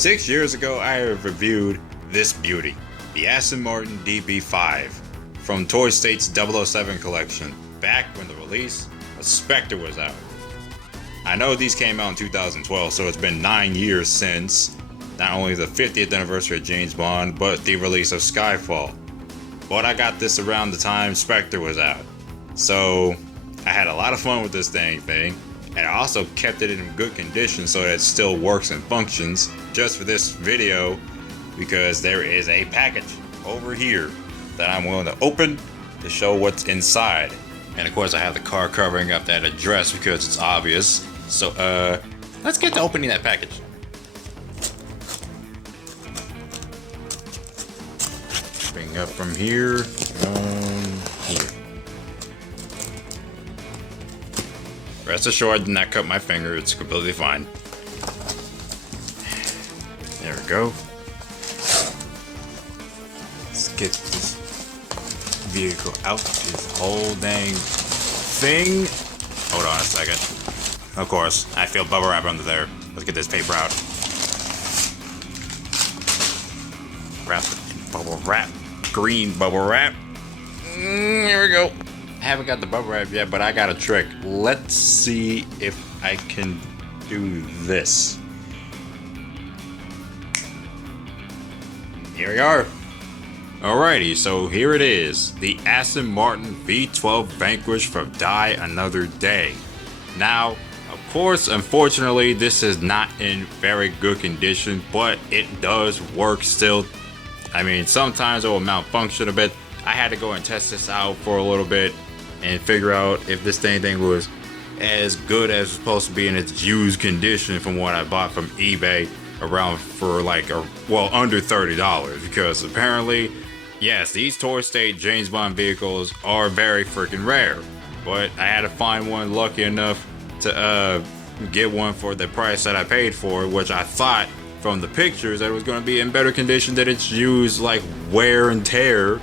6 years ago, I have reviewed this beauty, the Aston Martin DB5 from Toystate's 007 collection, back when the release of Spectre was out. I know these came out in 2012, so it's been 9 years since not only the 50th anniversary of James Bond, but the release of Skyfall. But I got this around the time Spectre was out, so I had a lot of fun with this thing, and I also kept it in good condition so that it still works and functions just for this video, because there is a package over here that I'm willing to open to show what's inside. And of course I have the car covering up that address because it's obvious. So let's get to opening that package. Bring up from here, here. Rest assured, I did not cut my finger, it's completely fine. There we go. Let's get this vehicle out, this whole dang thing. Hold on a second. Of course, I feel bubble wrap under there. Let's get this paper out. Wrap it in bubble wrap. Green bubble wrap. Here we go. I haven't got the bubble wrap yet, but I got a trick. Let's see if I can do this. Here we are. Alrighty, so here it is. The Aston Martin V12 Vanquish from Die Another Day. Now, of course, unfortunately, this is not in very good condition, but it does work still. I mean, sometimes it will malfunction a bit. I had to go and test this out for a little bit and figure out if this thing was as good as it's supposed to be in its used condition from what I bought from eBay around for like under $30, because apparently, yes, these Toystate James Bond vehicles are very freaking rare, but I had to find one lucky enough to get one for the price that I paid for, which I thought from the pictures that it was going to be in better condition, that it's used like wear and tear.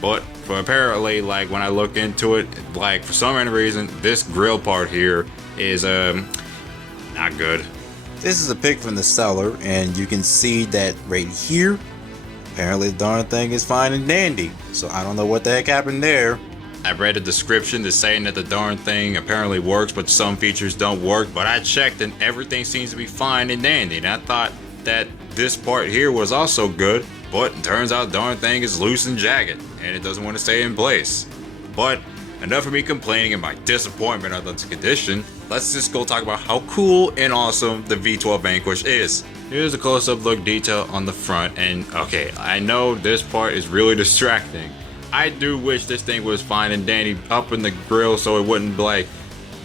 But apparently, like when I look into it, like for some reason, this grill part here is not good. This is a pic from the seller, and you can see that right here. Apparently the darn thing is fine and dandy. So I don't know what the heck happened there. I read a description that's saying that the darn thing apparently works, but some features don't work. But I checked and everything seems to be fine and dandy. And I thought that this part here was also good, but it turns out the darn thing is loose and jagged, and it doesn't want to stay in place. But enough of me complaining and my disappointment of the condition. Let's just go talk about how cool and awesome the V12 Vanquish is. Here's a close-up look detail on the front, and okay, I know this part is really distracting. I do wish this thing was fine and dandy up in the grill so it wouldn't like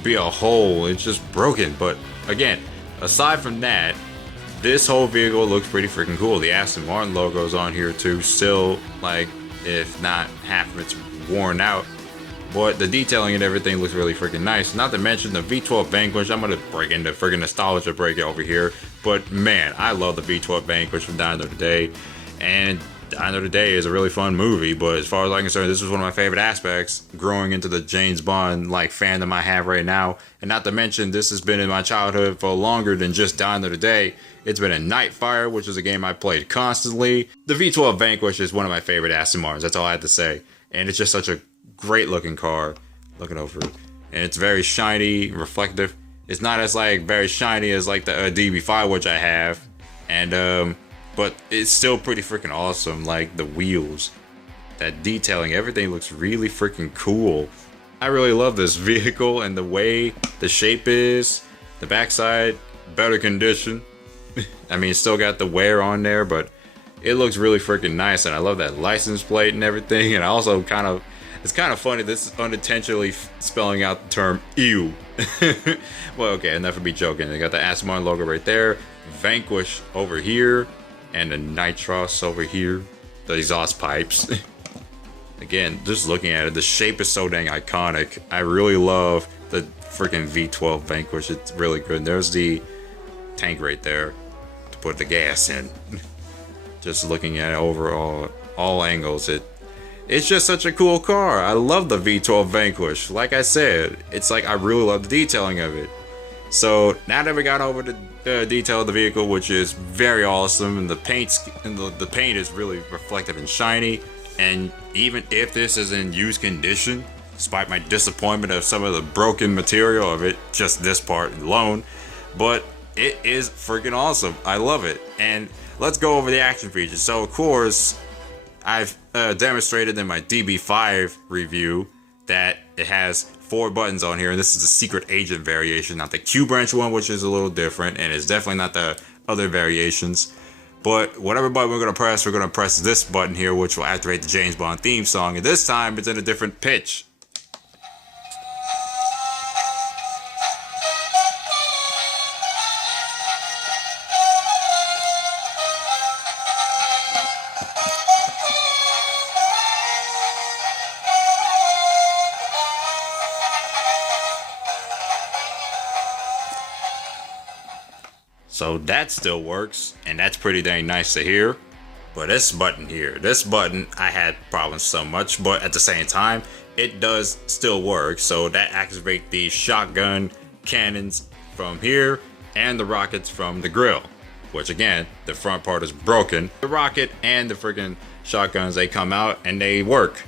be a hole. It's just broken. But again, aside from that, this whole vehicle looks pretty freaking cool. The Aston Martin logo's on here too, still like, if not half of it's worn out. But the detailing and everything looks really freaking nice. Not to mention the V12 Vanquish. I'm gonna break into freaking nostalgia break over here. But man, I love the V12 Vanquish from Die Another Day. And Die Another Day is a really fun movie. But as far as I'm concerned, this was one of my favorite aspects growing into the James Bond like fandom I have right now. And not to mention, this has been in my childhood for longer than just Die Another Day. It's been in Nightfire, which is a game I played constantly. The V12 Vanquish is one of my favorite Aston Martins. That's all I have to say. And it's just such a great looking car. Looking over it, and it's very shiny, reflective. It's not as like very shiny as like the DB5, which I have, and but it's still pretty freaking awesome. Like the wheels, that detailing, everything looks really freaking cool. I really love this vehicle and the way the shape is. The backside, better condition. I mean, it's still got the wear on there, but it looks really freaking nice, and I love that license plate and everything. And I also it's kind of funny, this is unintentionally spelling out the term ew. Well, okay, enough of me joking. They got the Aston Martin logo right there, Vanquish over here, and the Nitros over here, the exhaust pipes. Again, just looking at it, the shape is so dang iconic. I really love the freaking V12 Vanquish. It's really good. And there's the tank right there to put the gas in. Just looking at it over all angles, it's just such a cool car. I love the V12 Vanquish. Like I said, it's like I really love the detailing of it. So now that we got over the detail of the vehicle, which is very awesome, and the paint is really reflective and shiny. And even if this is in used condition, despite my disappointment of some of the broken material of it, just this part alone, but it is freaking awesome. I love it. And let's go over the action features. So of course, I've demonstrated in my DB5 review that it has 4 buttons on here, and this is the secret agent variation, not the Q branch one, which is a little different, and it's definitely not the other variations. But whatever button we're going to press this button here, which will activate the James Bond theme song, and this time it's in a different pitch. So that still works, and that's pretty dang nice to hear. But this button here, I had problems so much, but at the same time, it does still work. So that activates the shotgun cannons from here and the rockets from the grill, which again, the front part is broken. The rocket and the freaking shotguns, they come out and they work.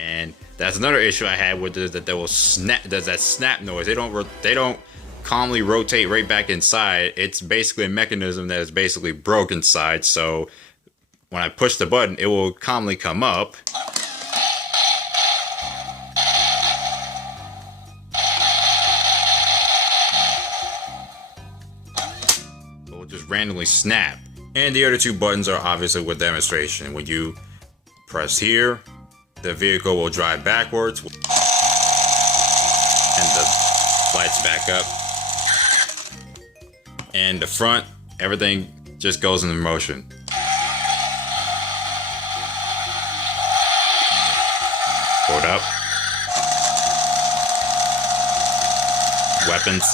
And that's another issue I had with it, that there will snap. There's that snap noise. They don't calmly rotate right back inside. It's basically a mechanism that is basically broke inside. So when I push the button, it will calmly come up. It will just randomly snap. And the other 2 buttons are obviously with demonstration. When you press here, the vehicle will drive backwards, and the lights back up. And the front, everything just goes into motion. Hold up. Weapons.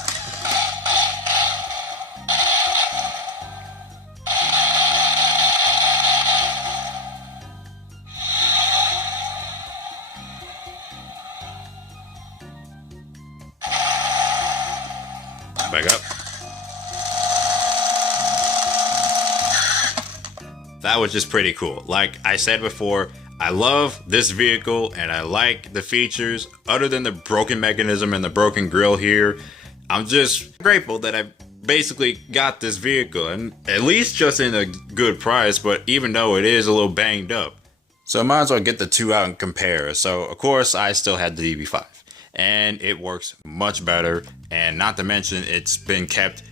Back up. That was just pretty cool. Like I said before, I love this vehicle and I like the features. Other than the broken mechanism and the broken grille here, I'm just grateful that I basically got this vehicle, and at least just in a good price, but even though it is a little banged up. So I might as well get the 2 out and compare. So of course I still had the DB5. And it works much better, and not to mention it's been kept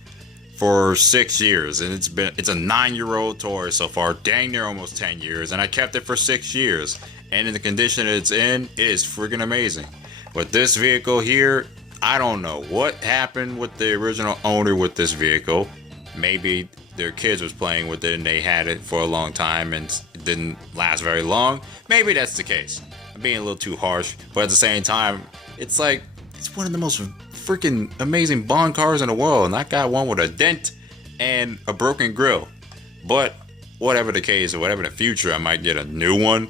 for 6 years, and it's a 9-year-old toy so far, dang near almost 10 years, and I kept it for 6 years, and in the condition it's in, it is freaking amazing. But this vehicle here, I don't know what happened with the original owner with this vehicle. Maybe their kids was playing with it and they had it for a long time and it didn't last very long. Maybe that's the case. I'm being a little too harsh, but at the same time, it's like, it's one of the most freaking amazing Bond cars in the world, and I got one with a dent and a broken grille. But whatever the case, or whatever the future, I might get a new one.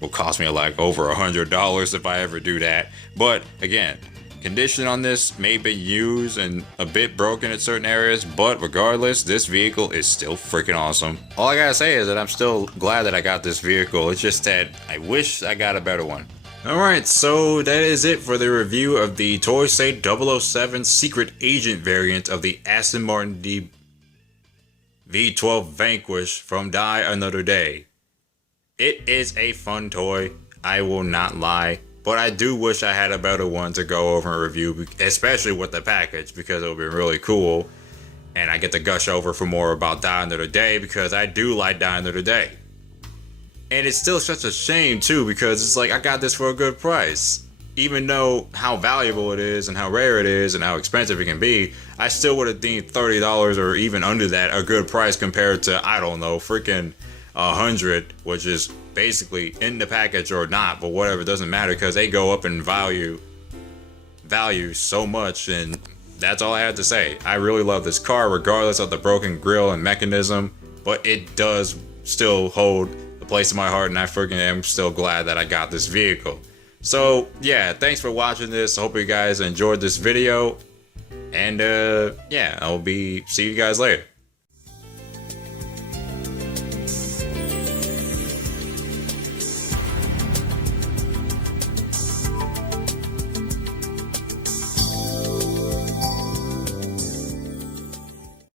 Will cost me like over $100 if I ever do that. But again, condition on this may be used and a bit broken at certain areas, but regardless, this vehicle is still freaking awesome. All I gotta say is that I'm still glad that I got this vehicle. It's just that I wish I got a better one. Alright, so that is it for the review of the Toystate 007 Secret Agent variant of the Aston Martin V12 Vanquish from Die Another Day. It is a fun toy, I will not lie, but I do wish I had a better one to go over and review, especially with the package, because it would be really cool, and I get to gush over for more about Die Another Day, because I do like Die Another Day. And it's still such a shame too, because it's like I got this for a good price. Even though how valuable it is and how rare it is and how expensive it can be, I still would have deemed $30 or even under that a good price compared to, I don't know, freaking $100, which is basically in the package or not, but whatever, it doesn't matter because they go up in value so much, and that's all I had to say. I really love this car regardless of the broken grille and mechanism, but it does still hold the place in my heart, and I freaking am still glad that I got this vehicle. So yeah, thanks for watching this. I hope you guys enjoyed this video, and yeah, see you guys later.